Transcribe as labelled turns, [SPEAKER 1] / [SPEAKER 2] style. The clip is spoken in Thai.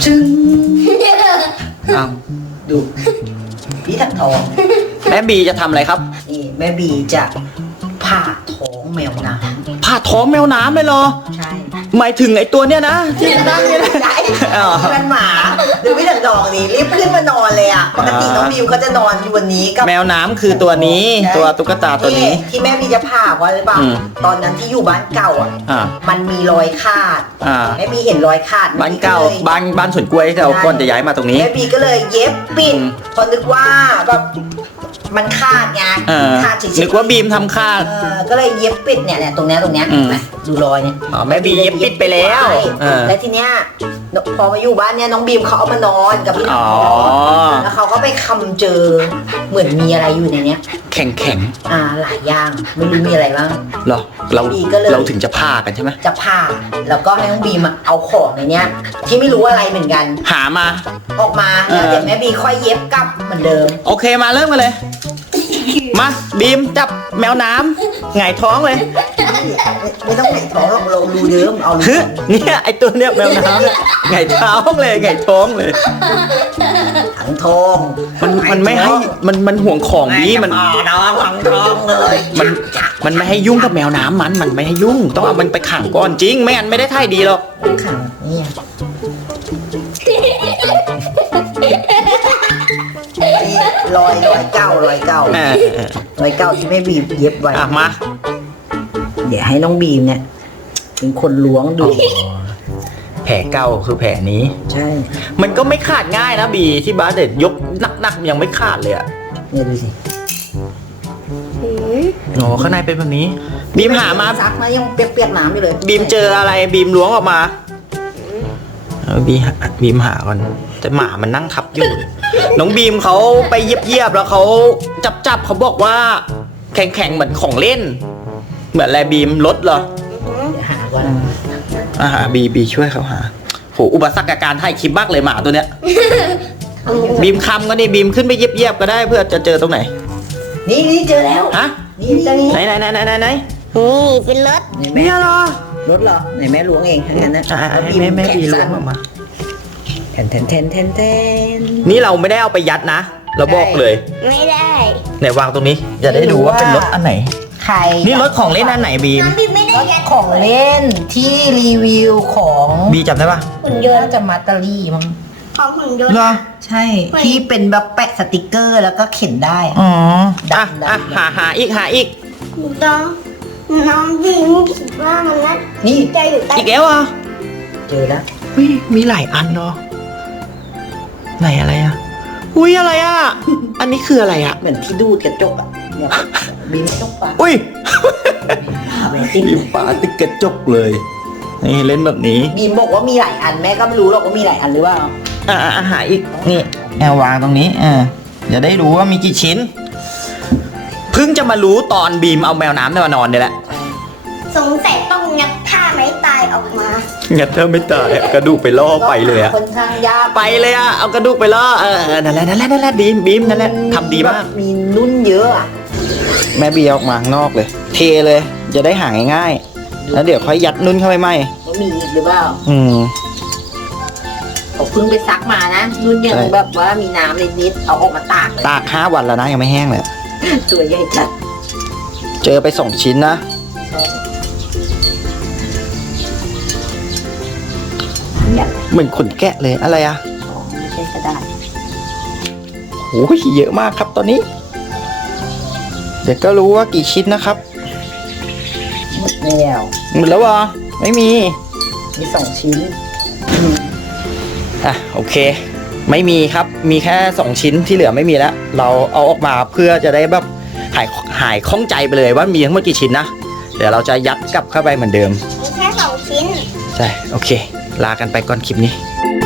[SPEAKER 1] จึง
[SPEAKER 2] อ้าว
[SPEAKER 1] ดูพี่ถักทอง
[SPEAKER 2] แม่บีจะทำอะไรครับ
[SPEAKER 1] นี่แม่บีจะผ่าท้องแมวน้
[SPEAKER 2] ผ่าท้องแมวน้ำเลยเหรอ
[SPEAKER 1] ำใช่
[SPEAKER 2] หมายถึงไอ้ตัวเนี้ยนะที่นั่งเนี่ยนะ
[SPEAKER 1] ใช่
[SPEAKER 2] อ๋อ
[SPEAKER 1] มันหมาดูพี่ถักทองนี่รีบขึ้นมานอนเลยอ่ะปกติน้องบิวเขาจะนอนอยู่วันนี้กับ
[SPEAKER 2] แมวน้ำคือตัวนี้
[SPEAKER 1] ใช่
[SPEAKER 2] ตัวตุ๊กตาตัวนี้
[SPEAKER 1] ที่แม่บีจะผ่าเพราะอะไรบ้าง
[SPEAKER 2] อืม
[SPEAKER 1] ตอนนั้นที่อยู่บ้านเก่าอ่ะ
[SPEAKER 2] อ่า
[SPEAKER 1] มันมีรอยขาด
[SPEAKER 2] อ่า
[SPEAKER 1] แม่บีเห็นรอยขาด
[SPEAKER 2] บ้านเก่า
[SPEAKER 1] แม่บีลย
[SPEAKER 2] บ้านสวนกล้วยที่เราก่อนจะย้ายมาตรงนี้
[SPEAKER 1] แม่บีก็เลยเย็บปิด
[SPEAKER 2] อืม
[SPEAKER 1] พอนึกว่าแบบมันขาดไง
[SPEAKER 2] เออ
[SPEAKER 1] ขาดเฉยๆ
[SPEAKER 2] นึกว่าบีมทำค่าด
[SPEAKER 1] ก็เลยเย็บปิดเนี่ยตรงเนี้ย
[SPEAKER 2] อืม
[SPEAKER 1] ดูรอยเนี่ย
[SPEAKER 2] อ๋อแม่บีเย็บปิดไปแล้ว
[SPEAKER 1] ใช่
[SPEAKER 2] เออ
[SPEAKER 1] แล้วทีเนี้ยพอมาอยู่บ้านเนี่ยน้องบีมเขาเอามานอนกับพี่น้
[SPEAKER 2] อ๋
[SPEAKER 1] อ
[SPEAKER 2] อ
[SPEAKER 1] งแล้วเขาก็ไปคำเจอเหมือนมีอะไรอยู่ในเนี้ย
[SPEAKER 2] แข็ง
[SPEAKER 1] หลายอย่างไม่รู้มีอะไรบ้าง
[SPEAKER 2] ๆเหรอเรา
[SPEAKER 1] บีก็เลย
[SPEAKER 2] เราถึงจะผ่ากันใช่ไหม
[SPEAKER 1] จะผ่าแล้วก็ให้น้องบีมอะเอาของในเนี้ย ที่ไม่รู้อะไรเหมือนกัน
[SPEAKER 2] หามา
[SPEAKER 1] ออกมาแล้วเดี๋ยวแม่บีค่อยเย็บกลับเหมือนเดิม
[SPEAKER 2] โอเคมาเริ่มกันเลย มาบีมจับแมวน้ำหงายท้องเลย
[SPEAKER 1] ไม่ต้องไหนท้องหรอกเรารูเดิมเอารู
[SPEAKER 2] ฮึเนี่ยไอตัวเนี้ยแมวน้ำเนี่ยหงายท้องเลยหงายท้องเลย
[SPEAKER 1] ถังทอง
[SPEAKER 2] มันไม่ให้มันห่วงของบีมัน
[SPEAKER 1] น้องถังทองเลย
[SPEAKER 2] มันไม่ให้ยุ่งกับแมวน้ำมันไม่ให้ยุ่งต้องเอามันไปขังก่อนจริงไม่งั้นไม่ได้ท่ายดีหรอก
[SPEAKER 1] ขังเนี่ยนี่รอยเก้ารอยเก้า
[SPEAKER 2] อ่าร
[SPEAKER 1] อยเก้าที่แม่บีมเย็บไว้
[SPEAKER 2] อ่ะมา
[SPEAKER 1] เดี๋ยวให้น้องบีมเนี่ยเป็นคนล้วงดู
[SPEAKER 2] แผลเก่าคือแผลนี้
[SPEAKER 1] ใช่
[SPEAKER 2] มันก็ไม่ขาดง่ายนะบีที่บาสเด็ดยกหนักๆยังไม่ขาดเลยอ่ะ
[SPEAKER 1] เนี่ยดูสิ
[SPEAKER 2] โอ้ข้างในเป็นแบบนี้ บีมหามา
[SPEAKER 1] ซักมายังเปียกๆน้ำอยู่เลย
[SPEAKER 2] บีมเจออะไรบีมล้วงออกมาเอาบีมหาก่อนแต่หมามันนั่งทับอยู่ น้องบีมเขาไปเยียบๆแล้วเขาจับเขาบอกว่าแข็งๆเหมือนของเล่น เหมือนอะไรบีมรถเหรอ
[SPEAKER 1] เดี๋ยวหาก่อน
[SPEAKER 2] หาบีช่วยเขาหาโหอุปสรรคกับการถ่ายคลิปมากเลยหมาตัวเนี้ย บีมคำก็นี่บีมขึ้นไปเยียบๆก็ได้เพื่อจะเจอตรงไหน
[SPEAKER 1] นี่เจอแล้ว
[SPEAKER 2] ฮะ
[SPEAKER 1] นี่เจอนี่
[SPEAKER 2] ไหน
[SPEAKER 3] นี่เป็นรถ
[SPEAKER 1] เห็นไหม
[SPEAKER 2] เนี่ยเหรอ
[SPEAKER 1] รถเหรอไหนแม่ล้วงเองทั้งนั้นนะ
[SPEAKER 2] ให้แม่บีล้วงออกมา
[SPEAKER 1] แทน
[SPEAKER 2] นี่เราไม่ได้เอาไปยัดนะ เราบอกเลย
[SPEAKER 3] ไม่ได้
[SPEAKER 2] ไหนวางตรงนี้ จะได้ดูว่าเป็นรถอันไหน
[SPEAKER 1] ใคร
[SPEAKER 2] นี่รถของเล่นอันไหนบีม
[SPEAKER 3] น้ำบินไม่ได้
[SPEAKER 1] รถ
[SPEAKER 3] ยัด
[SPEAKER 1] ของเล่นที่รีวิวของ
[SPEAKER 2] บีจำได้ปะ
[SPEAKER 3] หุ่นยน
[SPEAKER 1] น่า
[SPEAKER 3] ต์
[SPEAKER 1] จะมาตารี่มั้ง
[SPEAKER 3] ของหุ่นยนต์
[SPEAKER 2] เหรอ
[SPEAKER 1] ใช่ที่เป็นแบบแปะสติกเกอร์แล้วก็เข็นได้
[SPEAKER 2] อ๋อ
[SPEAKER 1] ดั
[SPEAKER 2] อ่ะ
[SPEAKER 1] น
[SPEAKER 2] หาอีก
[SPEAKER 3] น้องบินคิดว่ามันน่า
[SPEAKER 1] นี่
[SPEAKER 3] จะอยู่ใต้
[SPEAKER 2] อีกแล้วอ่ะ
[SPEAKER 1] เจอแล้ว
[SPEAKER 2] อุ้ยมีหลายอันเนาะไหนอะไรอ่ะอุ้ยอะไรอ่ะ อันนี้คืออะไรอ่ะ
[SPEAKER 1] เหมือนที่ดูดกระจกอ่ะเนี่ยบีมไม่ต้องปา
[SPEAKER 2] อุ้ย
[SPEAKER 1] แม่ติ้ง
[SPEAKER 2] บีมปาติดกระจกเลย นี่เล่นแบบนี้
[SPEAKER 1] บีมบอกว่ามีหลายอันแม่ก็ไม่รู้หรอกว่ามีหลายอันหรือเปล่า
[SPEAKER 2] หาอีก นี่แอลวางตรงนี้จะได้รู้ว่ามีกี่ชิ้น เพิ่งจะมารู้ตอนบีมเอาแมวน้ำมานอนเนี่ยแหละ
[SPEAKER 3] สงสัยต้องงัดท่าไม้ตายออกมา
[SPEAKER 2] งั้นเธอไม่ตายอะกระดูกไปล่อไปเลยอะ
[SPEAKER 1] ค่อนข้างยาก
[SPEAKER 2] ไปเลยอะเอากระดูกไปล่อนั่นแหละบีมนั่นแหละทำดีมาก
[SPEAKER 1] มีนุ่นเยอะอะ
[SPEAKER 2] แม่บีออกมาข้างนอกเลย เทเลย จะได้หาง่ายๆแล้วเดี๋ยวค่อยยัดนุ่นเข้าไปไหม
[SPEAKER 1] ว่ามีอีกหรือเปล่า
[SPEAKER 2] อืม
[SPEAKER 1] เขาเพิ่งไปซักมานะนุ่นยัง
[SPEAKER 2] ใช่
[SPEAKER 1] แบบว่ามีน้ำนิดๆเอาออกมาตากเลย
[SPEAKER 2] ตาก5 วันแล้วนะยังไม่แห้งเลย
[SPEAKER 1] ตัวใหญ่จัด
[SPEAKER 2] เจอไป2 ชิ้นนะ
[SPEAKER 1] เนี่ย
[SPEAKER 2] เหมือนขนแกะเลยอะไรอะ
[SPEAKER 1] ไม่ใช่กระดาษ
[SPEAKER 2] โอ้ยเยอะมากครับตอนนี้ เดี๋ยวก็รู้ว่ากี่ชิ้นนะครับ
[SPEAKER 1] หมดแล้ว
[SPEAKER 2] หมดแล้วเหรอไม่มี
[SPEAKER 1] มี2 ชิ้น
[SPEAKER 2] โอเค ไม่มีครับมีแค่2 ชิ้นที่เหลือไม่มีแล้ว เราเอาออกมาเพื่อจะได้แบบหายข้องใจไปเลยว่ามีทั้งหมดกี่ชิ้นนะเดี๋ยวเราจะยัดกลับเข้าไปเหมือนเดิม
[SPEAKER 3] มีแค่2 ชิ้น
[SPEAKER 2] ใช่โอเค ลากันไปก่อนคลิปนี้